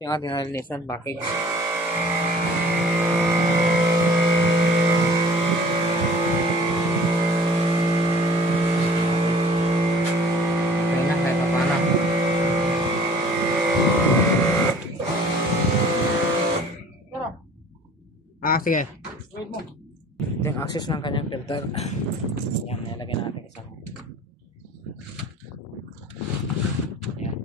Yung ating nalinisan package. Okay na, kahit pa paano. Sige. Ito yung access ng kanyang filter. Yan, nilagay natin kasama. Yan.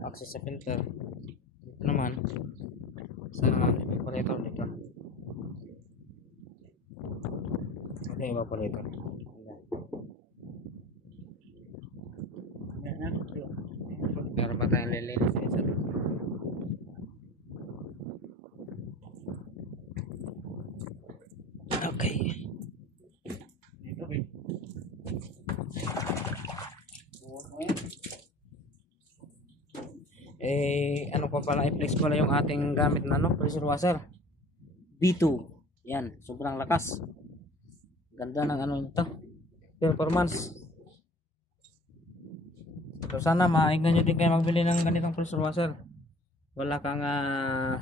Access sa filter. Ito naman sa evaporator nito. Ito yung evaporator. Meron pa tayong lilinis sa isa. Okay. Ano pa pala, i-flex pala yung ating gamit na pressure washer B2. Yan, sobrang lakas. Ganda ng nito, performance. So sana mainggan nyo din kayo magbili ng ganitong pressure washer. Wala kang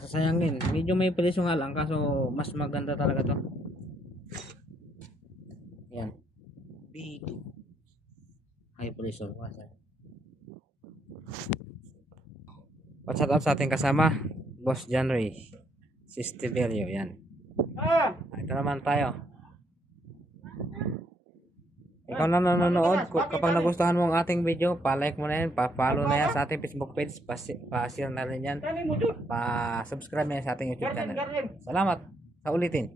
sasayangin. Medyo may presyo nga lang, kaso mas maganda talaga to. Yan, B2 high pressure washer. Shout out sa ating kasama, Boss John Ray Sistiberio. Yan. Ito naman tayo. Ikaw na nanonood, kapag nagustuhan mo ang ating video, pa-like mo na yan, pa-follow na yan sa ating Facebook page, pa-share na rin yan, pa-subscribe na yan sa ating YouTube channel. Salamat sa ulitin.